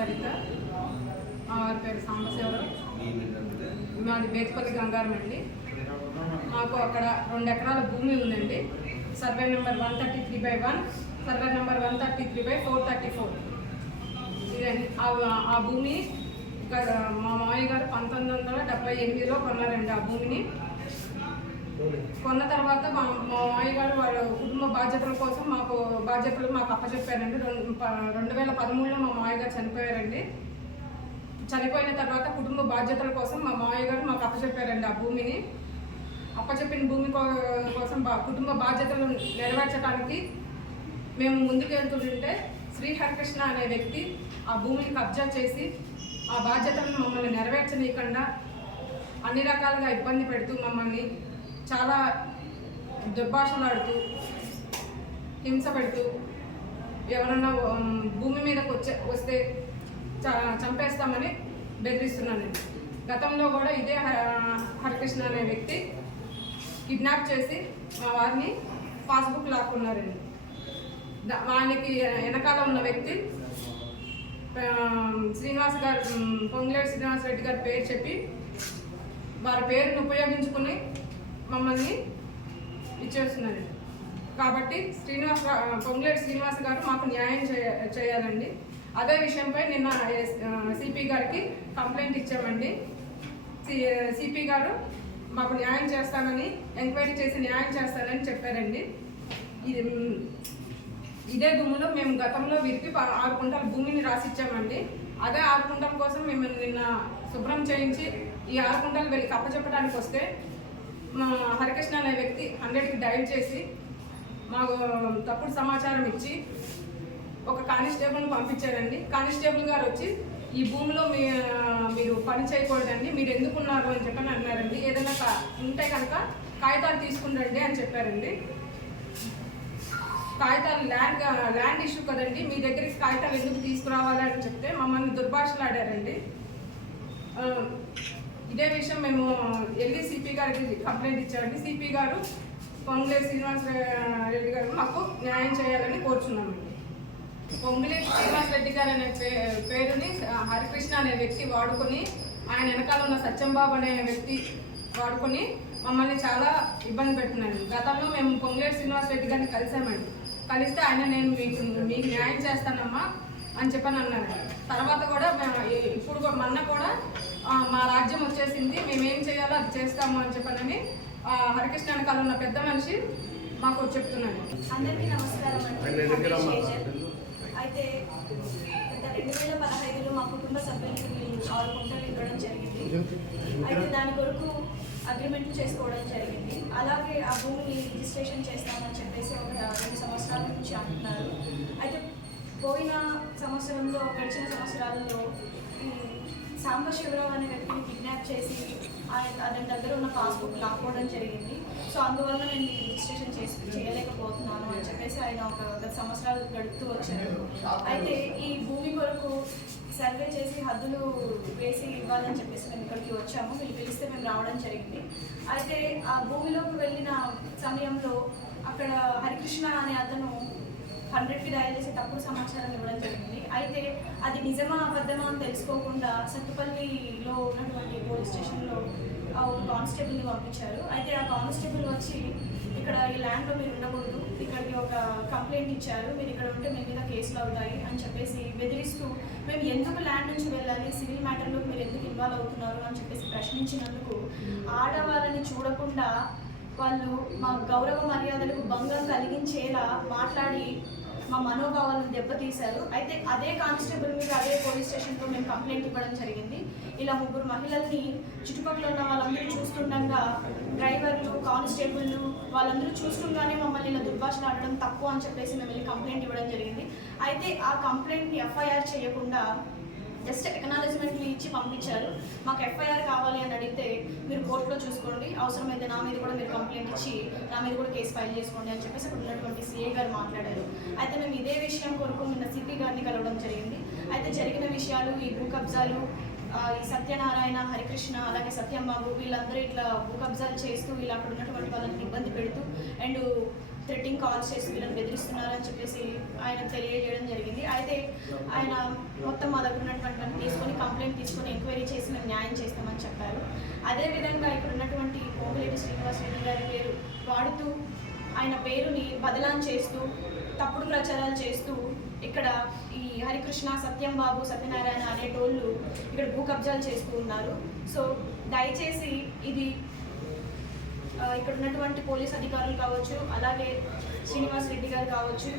సరిత పేరు సాంబశివరావు? మాది బేతిపల్లి గంగారం అండి. మాకు అక్కడ రెండు ఎకరాల భూమి ఉందండి. Survey number one thirty three by one survey number one thirty three by four thirty four. ఇదండి. ఆ భూమి మా మామయ్య గారు పంతొమ్మిది వందల డెబ్బై ఎనిమిదిలో కొన్నారండి ఆ భూమిని. కొన్న తర్వాత మా మామయ్య గారు వాళ్ళ కుటుంబ బాధ్యతల కోసం మాకు బాధ్యతలు మాకు అప్పచెప్పారండి. రెండు రెండు వేల పదమూడులో మా మామయ్య గారు చనిపోయారండి. చనిపోయిన తర్వాత కుటుంబ బాధ్యతల కోసం మా మామయ్య గారు మాకు అప్పచెప్పారండి ఆ భూమిని. అప్పచెప్పిన భూమి కోసం బా- కుటుంబ బాధ్యతలు నెరవేర్చడానికి మేము ముందుకు వెళ్తుంటే శ్రీ హరికృష్ణ అనే వ్యక్తి ఆ భూమిని కబ్జా చేసి ఆ బాధ్యతలను మమ్మల్ని నెరవేర్చనీయకుండా అన్ని రకాలుగా ఇబ్బంది పెడుతూ మమ్మల్ని చాలా దుర్భాషలాడుతూ హింస పెడుతూ ఎవరన్నా భూమి మీదకి వచ్చే వస్తే చ- చంపేస్తామని బెదిరిస్తున్నానండి గతంలో కూడా ఇదే హరికృష్ణ అనే వ్యక్తి కిడ్నాప్ చేసి మా వారిని పాస్బుక్ లాక్కున్నారండి ఆయనకి వెనకాల ఉన్న వ్యక్తి శ్రీనివాస్ గారు పొంగులేడు శ్రీనివాస్ రెడ్డి గారి పేరు చెప్పి వారి పేరును ఉపయోగించుకుని మమ్మల్ని ఇచ్చేస్తున్నారండి కాబట్టి శ్రీనివాస్ పొంగులేటి శ్రీనివాస్ గారు మాకు న్యాయం చేయ చేయాలండి. అదే విషయంపై నిన్న సిపి గారికి కంప్లైంట్ ఇచ్చామండి. సిపి గారు మాకు న్యాయం చేస్తానని ఎంక్వైరీ చేసి న్యాయం చేస్తానని చెప్పారండి. ఇది ఇదే భూమిలో మేము గతంలో వీరికి ఆరు కుంటల భూమిని రాసిచ్చామండి. అదే ఆరు కుంటల కోసం మేము నిన్న శుభ్రం చేయించి ఈ ఆరు కుంటలు వెళ్ళి కప్పచెప్పడానికి వస్తే మా హరికృష్ణ అనే వ్యక్తి హండ్రెడ్కి డైల్ చేసి మాకు తప్పుడు సమాచారం ఇచ్చి ఒక కానిస్టేబుల్ని పంపించారండి కానిస్టేబుల్ గారు వచ్చి ఈ భూమిలో మీ మీరు పని చేయకూడదండి మీరు ఎందుకున్నారు అని చెప్పని అన్నారండి. ఏదైనా కా- ఉంటే కనుక కాగితాలు తీసుకుండండి అని చెప్పారండి. కాగితాలు ల్యాండ్ ల్యాండ్ ఇష్యూ కదండి మీ దగ్గరికి కాగితాలు ఎందుకు తీసుకురావాలి అని చెప్తే మమ్మల్ని దుర్భాషలాడారండి. ఇదే విషయం మేము వెళ్ళి సిపి గారికి కంప్లైంట్ ఇచ్చారండి. సిపి గారు పొంగులే శ్రీనివాస్ రెడ్డి గారు మాకు న్యాయం చేయాలని కోరుచున్నామండి. పొంగులే శ్రీనివాస్ రెడ్డి గారు అనే పే- పేరుని హరికృష్ణ అనే వ్యక్తి వాడుకొని ఆయన వెనకాల ఉన్న సత్యంబాబు అనే వ్యక్తి వాడుకొని మమ్మల్ని చాలా ఇబ్బంది పెడుతున్నాడు గతంలో మేము పొంగులేటి శ్రీనివాస్ రెడ్డి గారిని కలిసామండి. కలిస్తే ఆయన నేను మీకు మీకు న్యాయం చేస్తానమ్మా అని చెప్పని అన్నాడు తర్వాత కూడా ఇప్పుడు మొన్న కూడా వచ్చేసింది. మేము ఏం చేయాలో అది చేస్తాము అని చెప్పనని హరికృష్ణ వెనకాల ఉన్న పెద్ద మనిషి మాకు చెప్తున్నాడు. అందరికీ నమస్కారం. అయితే గత రెండు వేల పదహైదులో మా కుటుంబ సభ్యులకి ఆరు కుంటలు ఇవ్వడం జరిగింది. అయితే దాని కొరకు అగ్రిమెంట్లు చేసుకోవడం జరిగింది. అలాగే ఆ భూమిని రిజిస్ట్రేషన్ చేస్తామని చెప్పేసి ఒక రెండు సంవత్సరాల నుంచి అంటున్నారు. అయితే పోయిన సంవత్సరంలో గడిచిన సంవత్సరాలలో సాంబ శివరావు అనే వ్యక్తిని కిడ్నాప్ చేసి ఆయన అతని దగ్గర ఉన్న పాస్బుక్ లాక్కోవడం జరిగింది. సో అందువల్ల నేను రిజిస్ట్రేషన్ చేసి చేయలేకపోతున్నాను అని చెప్పేసి ఆయన ఒక గత సంవత్సరాలు గడుపుతూ వచ్చారు. అయితే ఈ భూమి కొరకు సర్వే చేసి హద్దులు వేసి ఇవ్వాలని చెప్పేసి మేము ఇక్కడికి వచ్చాము. మీరు పిలిస్తే మేము రావడం జరిగింది. అయితే ఆ భూమిలోకి వెళ్ళిన సమయంలో అక్కడ హరికృష్ణ అనే అతను హండ్రెడ్కి డయల్ చేసి తప్పుడు సమాచారం ఇవ్వడం జరిగింది. అయితే అది నిజమా అబద్ధమా అని తెలుసుకోకుండా సత్తుపల్లిలో ఉన్నటువంటి పోలీస్ స్టేషన్లో ఆ ఒక కానిస్టేబుల్ని పంపించారు. అయితే ఆ కానిస్టేబుల్ వచ్చి ఇక్కడ ఈ ల్యాండ్లో మీరు ఉండకూడదు. ఇక్కడికి ఒక కంప్లైంట్ ఇచ్చారు. మీరు ఇక్కడ ఉంటే మీ మీద కేసులు అవుతాయి అని చెప్పేసి బెదిరిస్తూ మేము ఎందుకు ల్యాండ్ నుంచి వెళ్ళాలి? సివిల్ మ్యాటర్లో మీరు ఎందుకు ఇన్వాల్వ్ అవుతున్నారు? అని చెప్పేసి ప్రశ్నించినందుకు ఆడవాళ్ళని చూడకుండా వాళ్ళు మా గౌరవ మర్యాదలకు భంగం కలిగించేలా మాట్లాడి మా మనోభావాలను దెబ్బతీశారు. అయితే అదే కానిస్టేబుల్ మీద అదే పోలీస్ స్టేషన్లో మేము కంప్లైంట్ ఇవ్వడం జరిగింది. ఇలా ముగ్గురు మహిళల్ని చుట్టుపక్కల ఉన్న వాళ్ళందరూ చూస్తుండగా డ్రైవర్లు కానిస్టేబుల్లు వాళ్ళందరూ చూస్తుండగానే మమ్మల్ని ఇలా దుర్భాషలు ఆడడం తక్కువ అని చెప్పేసి మేము వెళ్ళి కంప్లైంట్ ఇవ్వడం జరిగింది. అయితే ఆ కంప్లైంట్ని ఎఫ్ఐఆర్ చేయకుండా జస్ట్ ఎకనాలజ్మెంట్లు ఇచ్చి పంపించారు. మాకు ఎఫ్ఐఆర్ కావాలి అని అడిగితే మీరు కోర్టులో చూసుకోండి. అవసరమైతే నా మీద కూడా మీరు కంప్లైంట్ ఇచ్చి నా మీద కూడా కేసు ఫైల్ చేసుకోండి అని చెప్పేసి అక్కడ ఉన్నటువంటి సిఏ గారు మాట్లాడారు. అయితే మేము ఇదే విషయం కొరకు నిన్న సిపి గారిని కలవడం జరిగింది. అయితే జరిగిన విషయాలు ఈ భూ కబ్జాలు ఈ సత్యనారాయణ హరికృష్ణ అలాగే సత్యంబాబు వీళ్ళందరూ ఇట్లా భూ కబ్జాలు చేస్తూ ఇలా అక్కడ ఉన్నటువంటి వాళ్ళని ఇబ్బంది పెడుతూ అండ్ థ్రెటింగ్ కాల్స్ చేసి వీళ్ళని బెదిరిస్తున్నారని చెప్పేసి ఆయన తెలియజేయడం జరిగింది. అయితే ఆయన మొత్తం మా దగ్గర ఉన్నటువంటి తీసుకొని కంప్లైంట్ తీసుకొని ఎంక్వైరీ చేసి మేము న్యాయం చేస్తామని చెప్పారు. అదేవిధంగా ఇక్కడ ఉన్నటువంటి పోగులేటి శ్రీనివాస్ రెడ్డి గారి పేరు వాడుతూ ఆయన పేరుని బదలాం చేస్తూ తప్పుడు ప్రచారాలు చేస్తూ ఇక్కడ ఈ హరికృష్ణ సత్యం బాబు సత్యనారాయణ అనే టోళ్ళు ఇక్కడ భూ కబ్జాలు చేస్తూ ఉన్నారు. సో దయచేసి ఇది ఇక్కడ ఉన్నటువంటి పోలీస్ అధికారులు కావచ్చు అలాగే శ్రీనివాస్ రెడ్డి గారు కావచ్చు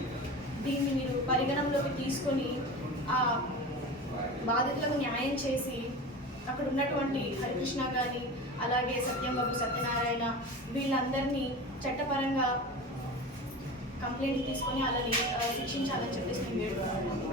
దీన్ని మీరు పరిగణంలోకి తీసుకొని ఆ బాధితులకు న్యాయం చేసి అక్కడ ఉన్నటువంటి హరికృష్ణ కానీ అలాగే సత్యం బాబు సత్యనారాయణ వీళ్ళందరినీ చట్టపరంగా కంప్లైంట్ తీసుకొని అలాని శిక్షించాలని చెప్పేసి నేను వేడుకుంటున్నాను.